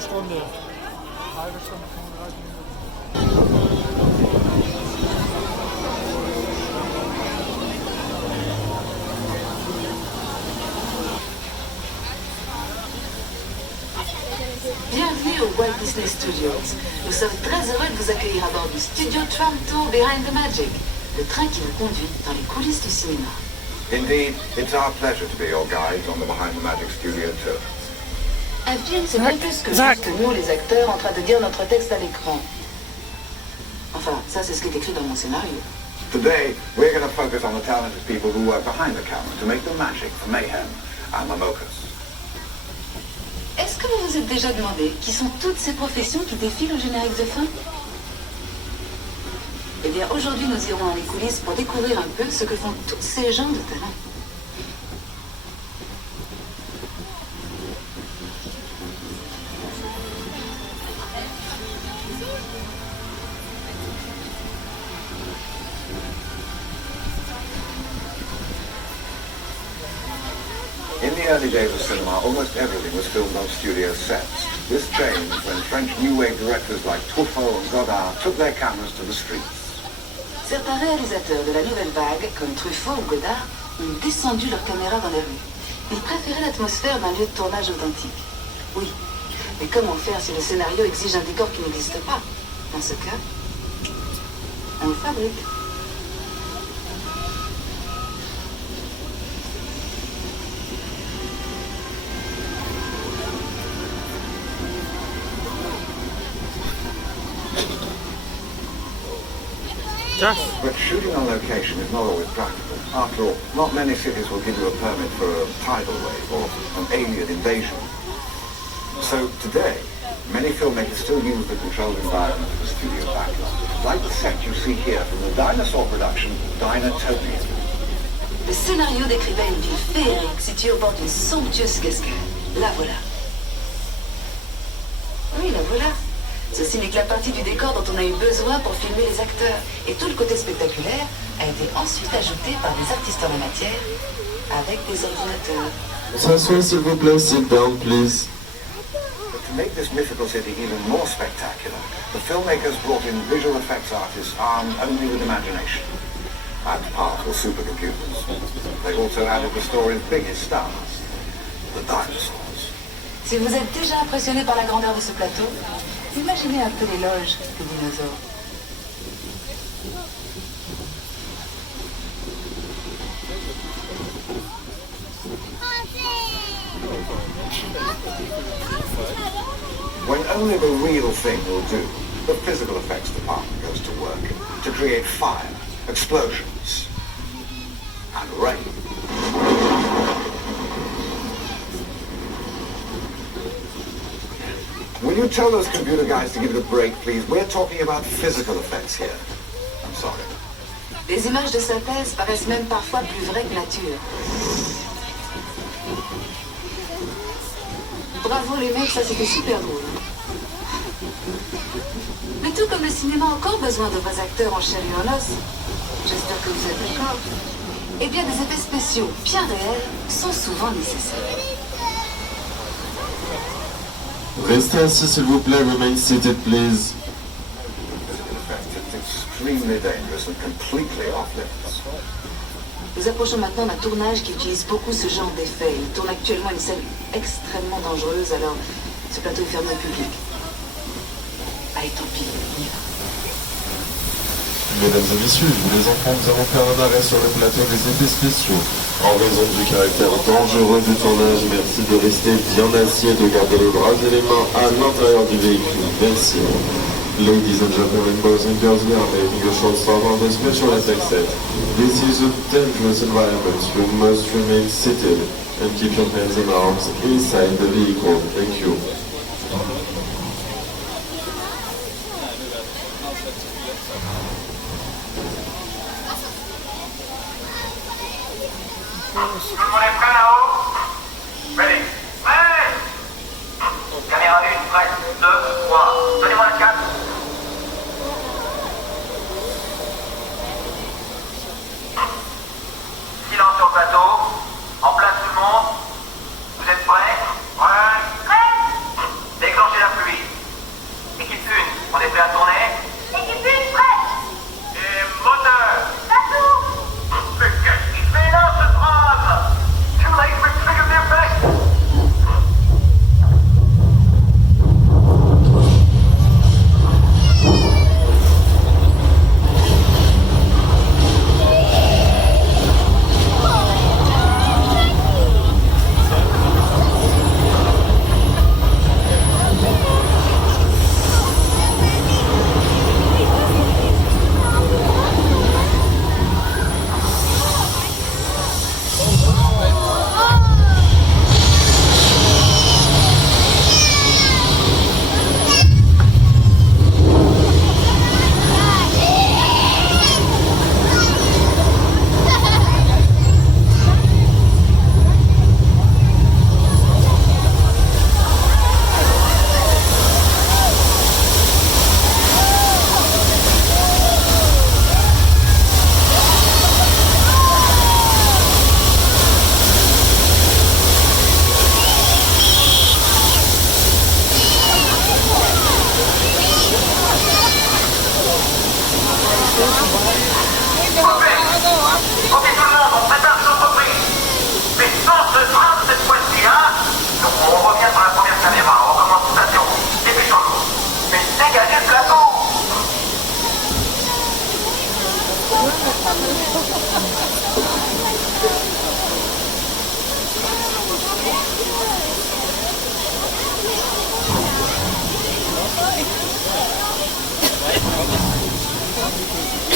Stunde. Halbe Stunde, 35 Minuten. Bienvenue au Walt Disney Studios. Nous sommes très heureux de vous accueillir à bord du Studio Tram Tour Behind the Magic, le train qui vous conduit dans les coulisses du cinéma. Indeed, it's our pleasure to be your guides on the Behind the Magic Studio Tour. Un film, c'est bien plus que juste nous, les acteurs, en train de dire notre texte à l'écran. Enfin, ça, c'est ce qui est écrit dans mon scénario. Today, we're going to focus on the talented people who work behind the camera to make the magic for Mayhem and the Mochas. Est-ce que vous vous êtes déjà demandé qui sont toutes ces professions qui défilent au générique de fin? Eh bien, aujourd'hui, nous irons dans les coulisses pour découvrir un peu ce que font tous ces gens de talent. In the early days of cinema, almost everything was filmed on studio sets. This changed when French New Wave directors like Truffaut and Godard took their cameras to the streets. Certains réalisateurs de la nouvelle vague, comme Truffaut ou Godard, ont descendu leur caméra dans les rues. Ils préféraient l'atmosphère d'un lieu de tournage authentique. Oui, mais comment faire si le scénario exige un décor qui n'existe pas? Dans ce cas, on le fabrique. But shooting on location is not always practical. After all, not many cities will give you a permit for a tidal wave or an alien invasion. So today, many filmmakers still use the controlled environment of the studio background, like the set you see here from the dinosaur production Dinotopia. Le scénario décrivait une ville féerique située au bord d'une somptueuse cascade. La voilà. Oui, la voilà. Ceci n'est que la partie du décor dont on a eu besoin pour filmer les acteurs. Et tout le côté spectaculaire a été ensuite ajouté par des artistes en la matière avec des ordinateurs. S'asseoir s'il vous plaît, sit down please. But to make this mythical city even more spectacular, the filmmakers brought in visual effects artists armed only with imagination and powerful supercomputers. They also added the story's biggest stars, the dinosaurs. Si vous êtes déjà impressionné par la grandeur de ce plateau, imaginez un peu l'éloge des dinosaures. When only the real thing will do, the physical effects department goes to work to create fire, explosions, and rain. Will you tell those computer guys to give it a break, please? We're talking about physical effects here. I'm sorry. Les images de synthèse paraissent même parfois plus vraies que nature. Bravo les mecs, ça c'était super drôle. Mais tout comme le cinéma a encore besoin de vrais acteurs en chair et en os, j'espère que vous êtes d'accord, eh bien des effets spéciaux bien réels sont souvent nécessaires. Restez assis s'il vous plaît, remain seated please. It's extremely dangerous and completely off limits. Nous approchons maintenant d'un tournage qui utilise beaucoup ce genre d'effets. Il tourne actuellement une scène extrêmement dangereuse, alors ce plateau est fermé au public. Allez, tant pis, on y va. Mesdames et messieurs, les enfants, nous allons faire un arrêt sur le plateau des effets spéciaux. En raison du caractère dangereux du tournage, merci de rester bien assis et de garder les bras et les mains à l'intérieur du véhicule. Merci. Ladies and gentlemen, boys and girls, we are making a short stop on the special effects set. This is a dangerous environment. You must remain seated and keep your hands and arms inside the vehicle. Thank you. Tout le monde est prêt là-haut? Ready? Ready! Caméra 1, prête. 2, 3. Donnez-moi le 4. Silence sur le plateau. En place tout le monde. Vous êtes prêts? Ouais. Prêt. Déclenchez la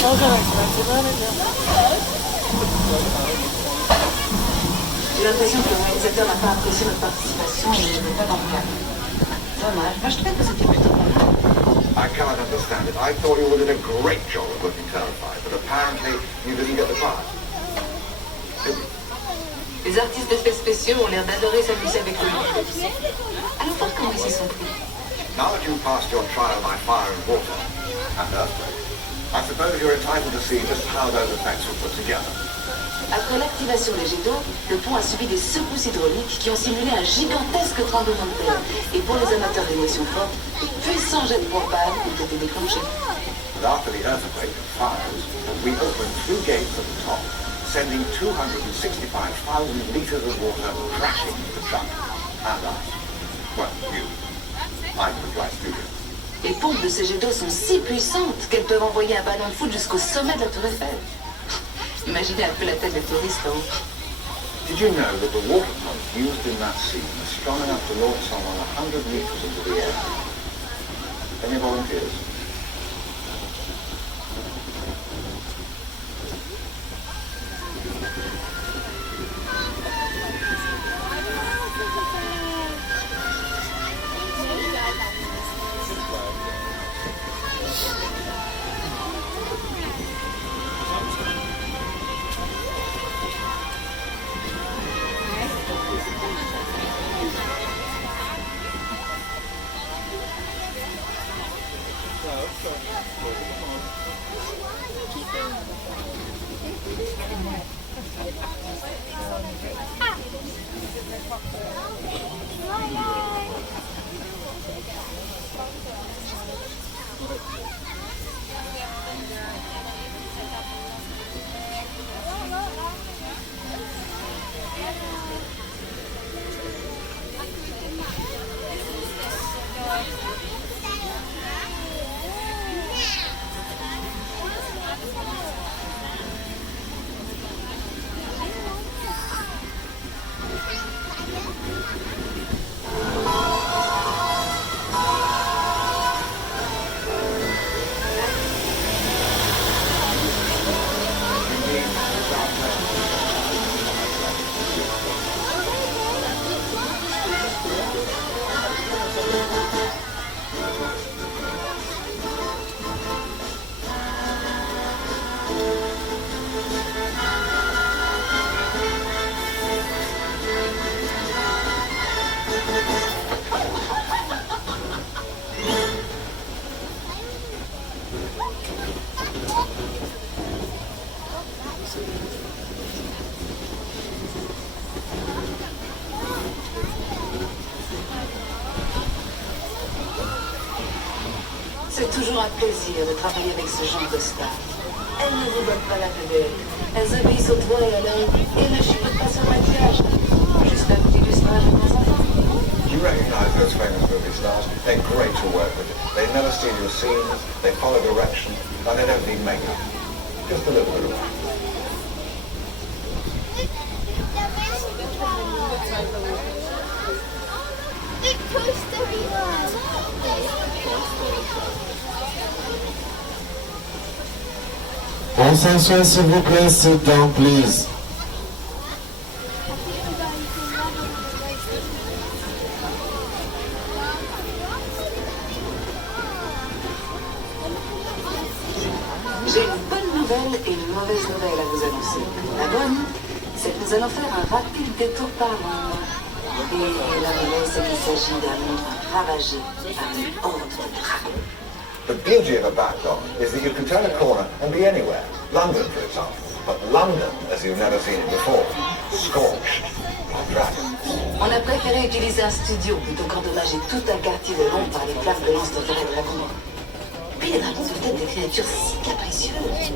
J'ai l'impression que le réalisateur n'a pas apprécié notre participation et ne veut pas d'en faire. Dommage. Moi, je trouvais que c'était plutôt pas mal. I can't understand it. I thought you all did a great job of looking terrified, but apparently you didn't get the part. Did you? Les artistes d'effets spéciaux ont l'air d'adorer s'amuser avec le monde. Allons voir comment ils s'y sont pris. Now that you've passed your trial by fire and water, and earthquake, I suppose you're entitled to see just how those effects were put together. Après l'activation des jets d'eau, le pont a subi des secousses hydrauliques qui ont simulé un gigantesque tremblement de terre. Et pour les amateurs d'émotions fortes, de puissants jets de propane ont été déclenchés. And after the earthquake and fires, we opened 2 gates at the top, sending 265,000 litres of water crashing into the truck. And us. Well, you. I'm the flight studio. Les pompes de ces jets d'eau sont si puissantes qu'elles peuvent envoyer un ballon de foot jusqu'au sommet de la tour Eiffel. Imaginez un peu la tête des touristes là-haut. Did you know that the water pump used in that scene is strong enough to launch someone 100 meters into the air? Any volunteers? C'est toujours un plaisir de travailler avec ce genre de stars. Elles ne vous donnent pas la vedette. Elles obéissent au doigt et à l'œil et ne chutent pas sur maquillage. Juste à côté du stage de temps en temps. You recognize those famous movie stars? They're great to work with. They never steal your scenes, they follow direction, and they don't need makeup. Just a little bit of practice. On s'assoit s'il vous plaît, sit down please. J'ai une bonne nouvelle et une mauvaise nouvelle à vous annoncer. La bonne, c'est que nous allons faire un rapide détour par Londres. Et la mauvaise, c'est qu'il s'agit d'un Londres ravagé par une horde de dragons. The beauty of a backlog is that you can turn a corner and be anywhere. London, for example. But London, as you've never seen it before, scorched by dragons. On a préféré utiliser un studio plutôt qu'endommager tout un quartier de Londres par les flammes de lance de forêt de dragons. Puis les dragons peuvent être des créatures si capricieuses.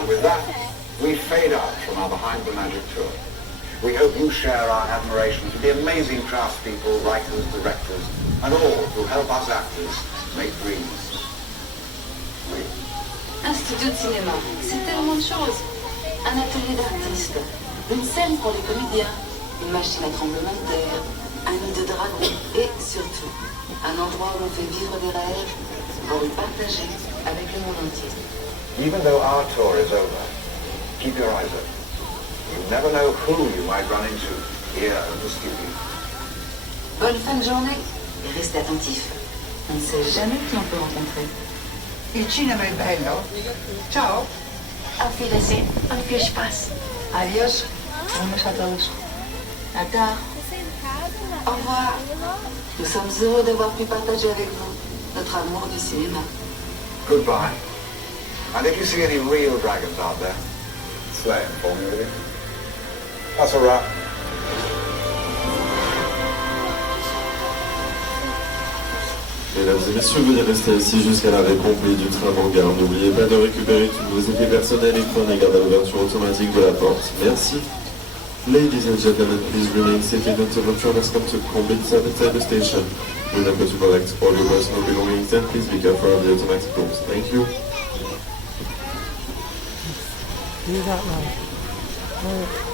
And with that, we fade out from our Behind the Magic tour. We hope you share our admiration for the amazing craftspeople, writers, directors, and all who help us actors make dreams real. Un studio de cinéma, c'est tellement de choses. Un atelier d'artistes, une scène pour les comédiens, une machine à tremblement de terre, un nid de dragon et surtout, un endroit où on fait vivre des rêves pour les partager avec le monde entier. Even though our tour is over, keep your eyes open. You never know who you might run into here in the studio. Bonne fin de journée et restez attentifs. On ne sait jamais qui on peut rencontrer. Il cinema è bello. Ciao. Auf Wiedersehen und viel Spaß. Adiós. Vamos a todos. À tard. Au revoir. Nous sommes heureux d'avoir pu partager avec vous notre amour du cinéma. Goodbye. And if you see any real dragons out there, slay them for me, will you? That's a wrap. Mesdames et messieurs, veuillez rester ici jusqu'à l'arrêt complet du train Vanguard. N'oubliez pas de récupérer tous vos effets personnels et prenez garde à l'ouverture automatique de la porte. Merci. Ladies and gentlemen, please remain seated until the train has come to complete service at the station. Remember to collect all your personal belongings and please be careful of the automatic doors. Thank you. Do that now.